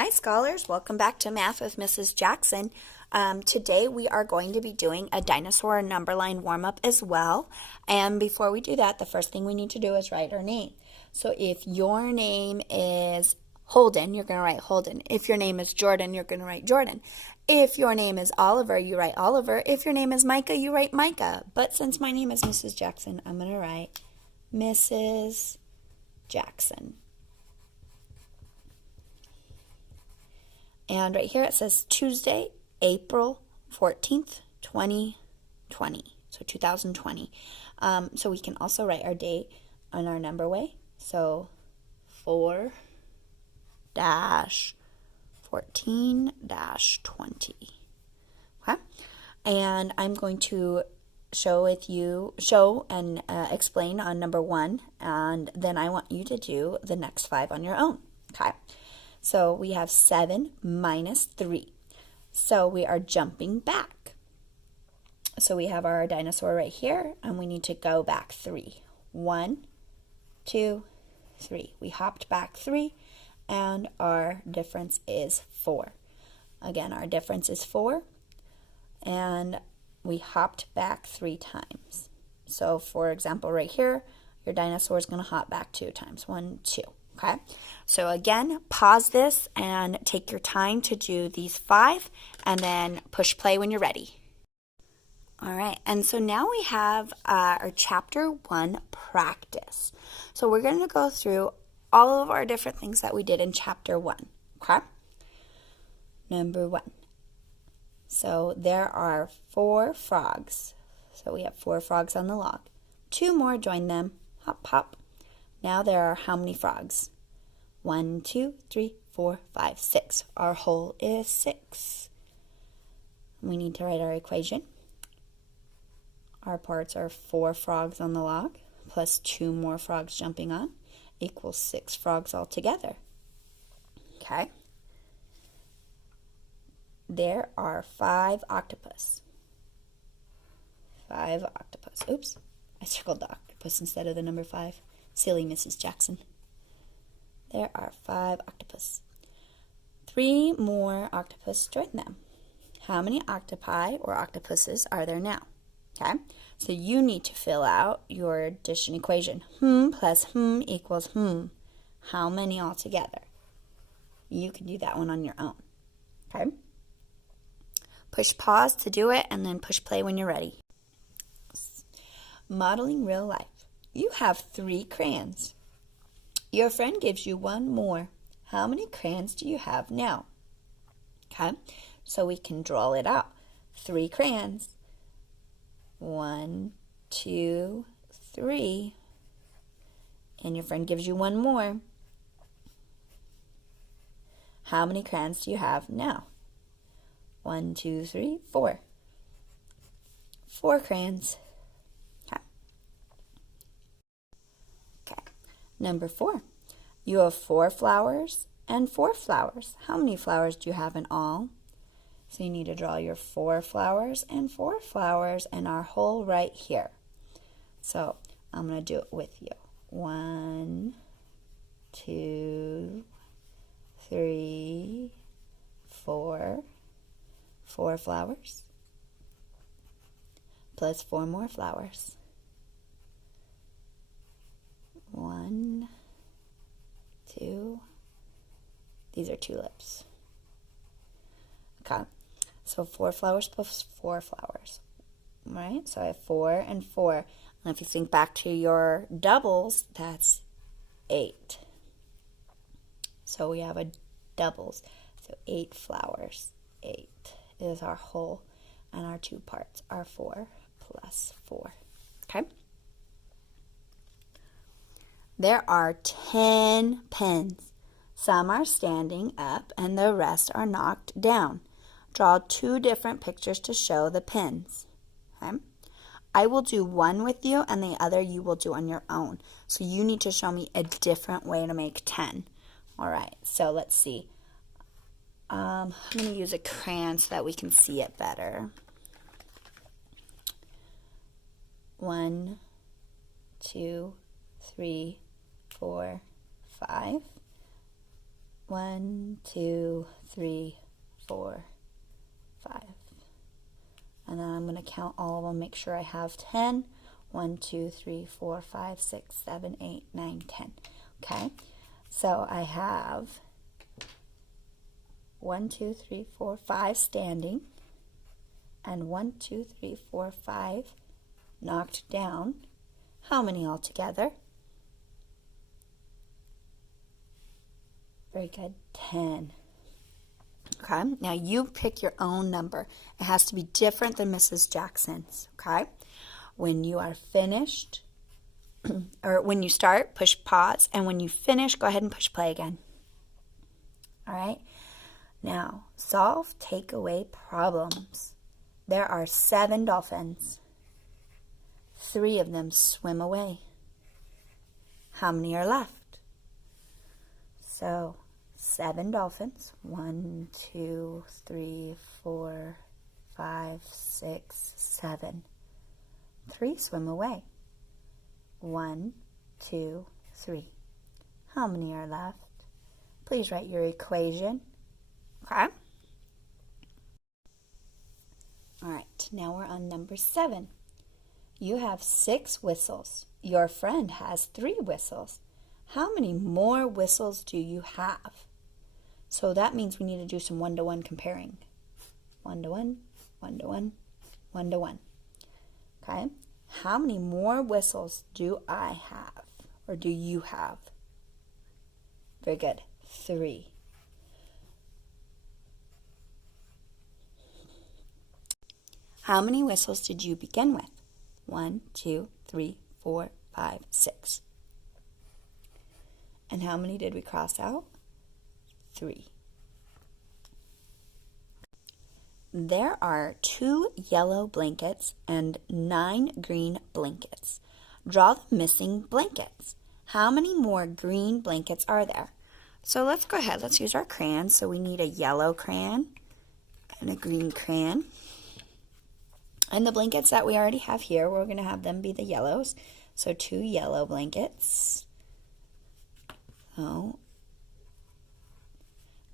Hi, scholars. Welcome back to Math with Mrs. Jackson. Today we are going to be doing a dinosaur number line warm-up as well. And before we do that, the first thing we need to do is write our name. So if your name is Holden, you're going to write Holden. If your name is Jordan, you're going to write Jordan. If your name is Oliver, you write Oliver. If your name is Micah, you write Micah. But since my name is Mrs. Jackson, I'm going to write Mrs. Jackson. And right here it says Tuesday, April 14th, 2020. So 2020. So we can also write our date on our number way. So 4-14-20. Okay? And I'm going to show and explain on number 1, and then I want you to do the next 5 on your own. Okay? So we have 7 minus 3. So we are jumping back. So we have our dinosaur right here, and we need to go back 3. 1, 2, 3. We hopped back 3, and our difference is 4. Again, our difference is 4, and we hopped back 3 times. So for example, right here, your dinosaur is going to hop back 2 times. 1, 2. Okay, so again, pause this and take your time to do these 5, and then push play when you're ready. All right, and so now we have our chapter 1 practice. So we're going to go through all of our different things that we did in chapter 1. Okay, number 1. So there are 4 frogs. So we have 4 frogs on the log. 2 more join them. Hop, hop. Now there are how many frogs? 1, 2, 3, 4, 5, 6. Our whole is 6. We need to write our equation. Our parts are 4 frogs on the log plus 2 more frogs jumping on equals 6 frogs altogether. Okay. There are 5 octopus. 5 octopus. Oops, I circled the octopus instead of the number 5. Silly Mrs. Jackson. There are 5 octopus. 3 more octopus join them. How many octopi or octopuses are there now? Okay, so you need to fill out your addition equation. Plus equals How many altogether? You can do that one on your own. Okay. Push pause to do it, and then push play when you're ready. Modeling real life. You have 3 crayons. Your friend gives you 1 more. How many crayons do you have now? Okay, so we can draw it out. 3 crayons. 1, 2, 3. And your friend gives you 1 more. How many crayons do you have now? 1, 2, 3, 4. 4 crayons. Number 4, you have 4 flowers and 4 flowers. How many flowers do you have in all? So you need to draw your 4 flowers and 4 flowers and our whole right here. So I'm going to do it with you. 1, 2, 3, 4. 4 flowers plus 4 more flowers. 1, 2. These are tulips. Okay, so 4 flowers plus 4 flowers. Right? So I have 4 and 4. And if you think back to your doubles, that's 8. So we have a doubles. So 8 flowers. 8 is our whole, and our 2 parts are 4 plus 4. Okay? There are 10 pins. Some are standing up and the rest are knocked down. Draw 2 different pictures to show the pins. Okay? I will do one with you and the other you will do on your own. So you need to show me a different way to make 10. All right, so let's see. I'm going to use a crayon so that we can see it better. 1, 2, 3, 4, 5. 1, 2, 3, 4, 5. And then I'm going to count all of them, make sure I have 10. 1, 2, 3, 4, 5, 6, 7, 8, 9, 10. Okay, so I have 1, 2, 3, 4, 5 standing, and 1, 2, 3, 4, 5 knocked down. How many altogether? Very good, 10. Okay, now you pick your own number. It has to be different than Mrs. Jackson's, okay? When you are finished, or when you start, push pause, and when you finish, go ahead and push play again. All right? Now, solve takeaway problems. There are 7 dolphins. 3 of them swim away. How many are left? So, 7 dolphins. 1, 2, 3, 4, 5, 6, 7. 3 swim away. 1, 2, 3. How many are left? Please write your equation. Okay? All right, now we're on number 7. You have 6 whistles. Your friend has 3 whistles. How many more whistles do you have? So that means we need to do some one-to-one comparing. 1 to 1, 1 to 1, 1 to 1. Okay? How many more whistles do I have, or do you have? Very good. 3. How many whistles did you begin with? 1, 2, 3, 4, 5, 6. And how many did we cross out? 3. There are 2 yellow blankets and 9 green blankets. Draw the missing blankets. How many more green blankets are there? So let's go ahead. Let's use our crayons. So we need a yellow crayon and a green crayon. And the blankets that we already have here, we're going to have them be the yellows. So 2 yellow blankets. So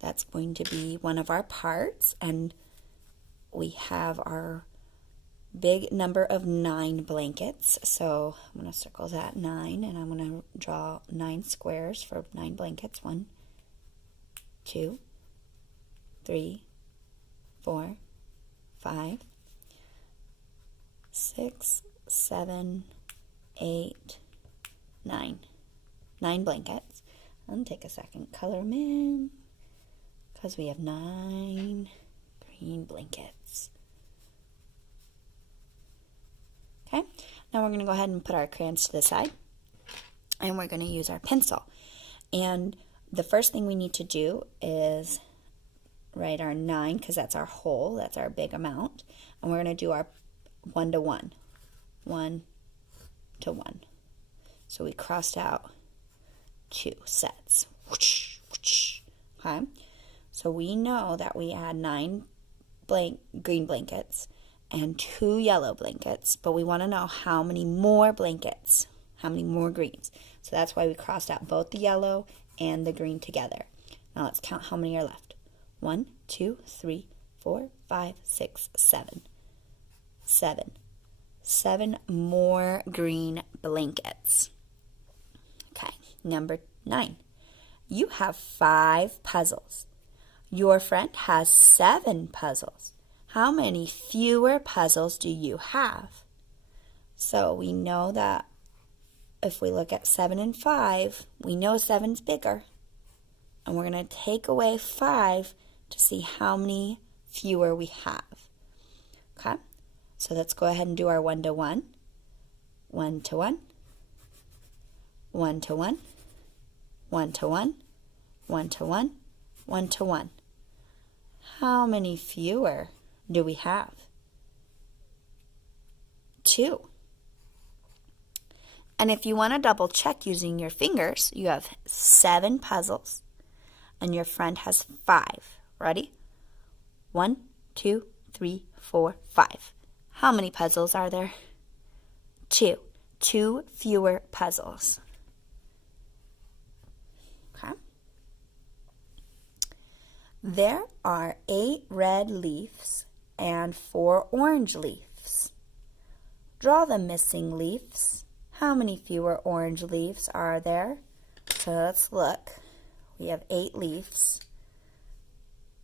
that's going to be one of our parts. And we have our big number of 9 blankets. So I'm going to circle that 9, and I'm going to draw 9 squares for 9 blankets. 1, 2, 3, 4, 5, 6, 7, 8, 9. 9 blankets. I'm going to take a second, color them in, because we have 9 green blankets. Okay, now we're going to go ahead and put our crayons to the side, and we're going to use our pencil. And the first thing we need to do is write our 9, because that's our whole, that's our big amount. And we're going to do our 1 to 1. 1 to 1. So we crossed out 2 sets. Okay, so we know that we had 9 green blankets and 2 yellow blankets, but we want to know how many more blankets, how many more greens. So that's why we crossed out both the yellow and the green together. Now let's count how many are left. 1, 2, 3, 4, 5, 6, 7. 7. 7 more green blankets. Okay, number 9. You have 5 puzzles. Your friend has 7 puzzles. How many fewer puzzles do you have? So we know that if we look at 7 and 5, we know 7's bigger. And we're going to take away 5 to see how many fewer we have. Okay, so let's go ahead and do our 1 to 1. 1 to 1. 1 to 1. 1 to 1. 1 to 1. 1 to 1. How many fewer do we have? 2. And if you want to double check using your fingers, you have 7 puzzles and your friend has 5. Ready? 1, 2, 3, 4, 5. How many puzzles are there? 2. 2 fewer puzzles. Okay. There are 8 red leaves and 4 orange leaves. Draw the missing leaves. How many fewer orange leaves are there? So let's look. We have 8 leaves,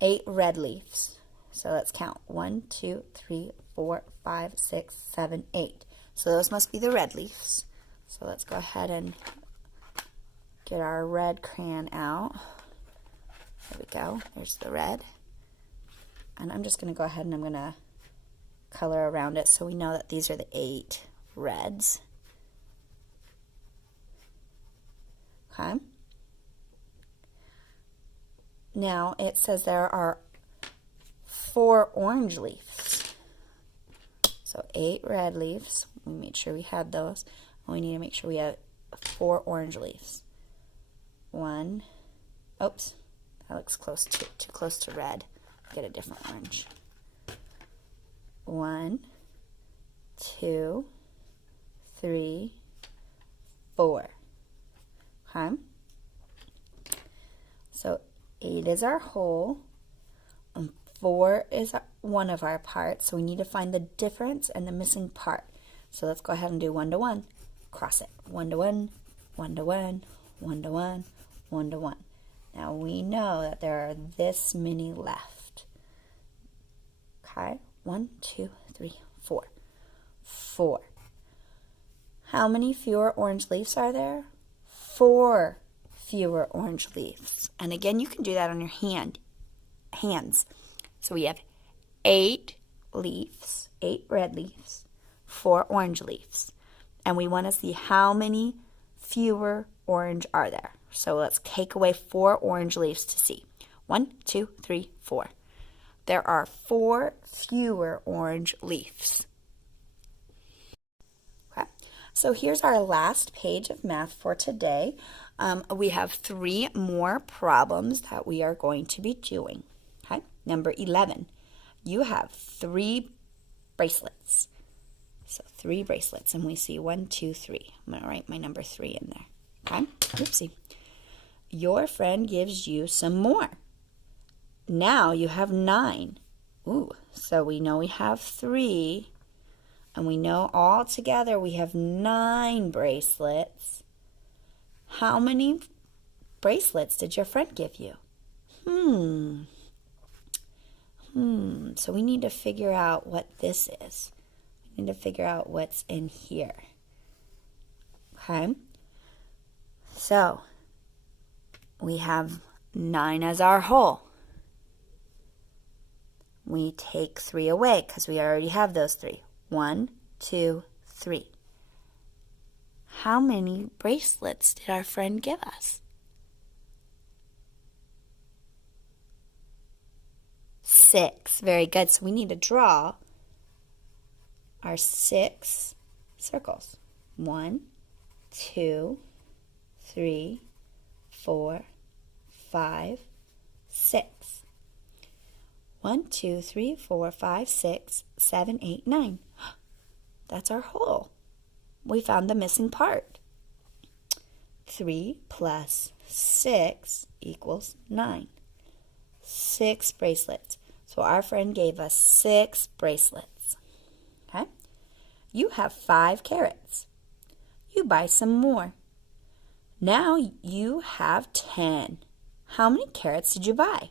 8 red leaves. So let's count. 1, 2, 3, 4, 5, 6, 7, 8. So those must be the red leaves. So let's go ahead and get our red crayon out. There we go. There's the red. And I'm just going to go ahead and I'm going to color around it so we know that these are the 8 reds. Okay. Now it says there are 4 orange leaves. So 8 red leaves. We made sure we had those. And we need to make sure we have 4 orange leaves. 1. Oops. That looks too close to red. Get a different orange. 1, 2, 3, 4. Okay. So 8 is our whole, and 4 is one of our parts. So we need to find the difference and the missing part. So let's go ahead and do 1 to 1. Cross it. 1 to 1, 1 to 1, 1 to 1, 1 to 1. Now we know that there are this many left. Okay, 1, 2, 3, 4. 4. How many fewer orange leaves are there? 4 fewer orange leaves. And again, you can do that on your hands. So we have 8 leaves, 8 red leaves, 4 orange leaves. And we want to see how many fewer orange are there. So let's take away 4 orange leaves to see. 1, 2, 3, 4. There are 4 fewer orange leaves. Okay, so here's our last page of math for today. We have 3 more problems that we are going to be doing. Okay, number 11. You have 3 bracelets. So 3 bracelets, and we see 1, 2, 3. I'm going to write my number 3 in there. Okay, oopsie. Your friend gives you some more. Now you have 9. Ooh, so we know we have 3, and we know all together we have 9 bracelets. How many bracelets did your friend give you? So we need to figure out what this is. We need to figure out what's in here. Okay? So, we have 9 as our whole. We take 3 away because we already have those 3. 1, 2, 3. How many bracelets did our friend give us? 6. Very good. So we need to draw our 6 circles. 1, 2, 3, 4, 5, 6. 1, 2, 3, 4, 5, 6, 7, 8, 9. That's our whole. We found the missing part. 3 plus 6 equals 9. 6 bracelets. So our friend gave us 6 bracelets. Okay? You have 5 carrots. You buy some more. Now you have 10. How many carrots did you buy?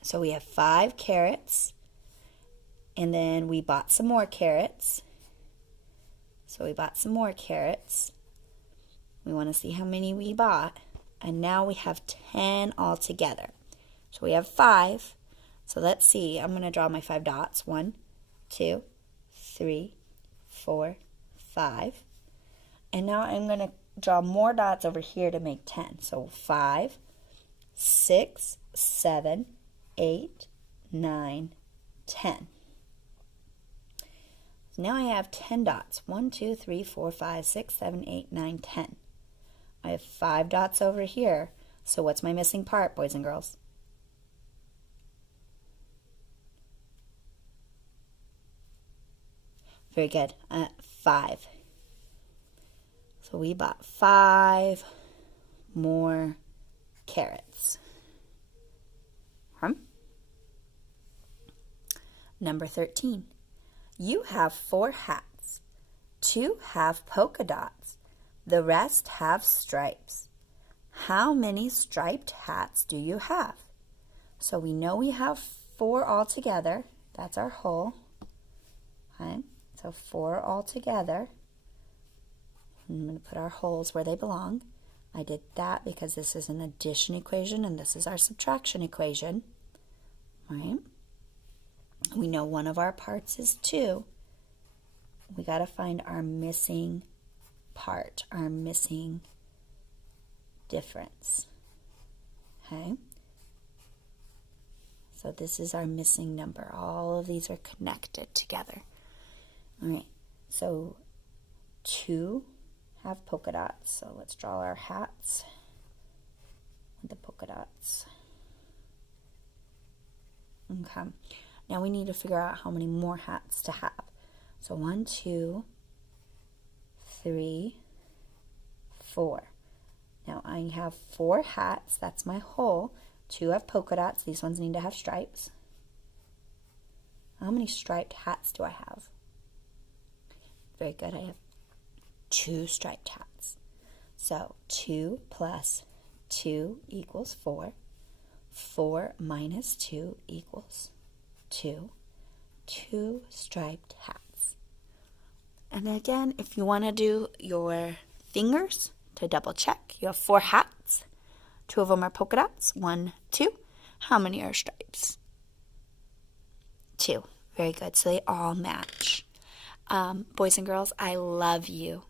So we have 5 carrots, and then we bought some more carrots. So we bought some more carrots. We want to see how many we bought, and now we have 10 altogether. So we have 5. So let's see. I'm going to draw my 5 dots. 1, 2, 3, 4, 5. And now I'm going to draw more dots over here to make 10. So 5, 6, 7, 8, 9, 10. So now I have 10 dots. 1, 2, 3, 4, 5, 6, 7, 8, 9, 10. I have 5 dots over here. So what's my missing part, boys and girls? Very good. 5. So we bought 5 more carrots. Number 13. You have 4 hats. 2 have polka dots. The rest have stripes. How many striped hats do you have? So we know we have 4 altogether. That's our whole. Okay, so 4 altogether. I'm going to put our holes where they belong. I did that because this is an addition equation and this is our subtraction equation. Right? We know one of our parts is 2. We got to find our missing part, our missing difference. Okay? So this is our missing number. All of these are connected together. All right, so 2 have polka dots. So let's draw our hats with the polka dots. Okay, now we need to figure out how many more hats to have. So 1, 2, 3, 4. Now I have 4 hats. That's my whole. 2 have polka dots. These ones need to have stripes. How many striped hats do I have? Very good. I have 2 striped hats. So 2 plus 2 equals 4. 4 minus 2 equals 2. 2 striped hats. And again, if you want to do your fingers to double check, you have 4 hats. 2 of them are polka dots. 1, 2. How many are stripes? 2. Very good. So they all match. Boys and girls, I love you.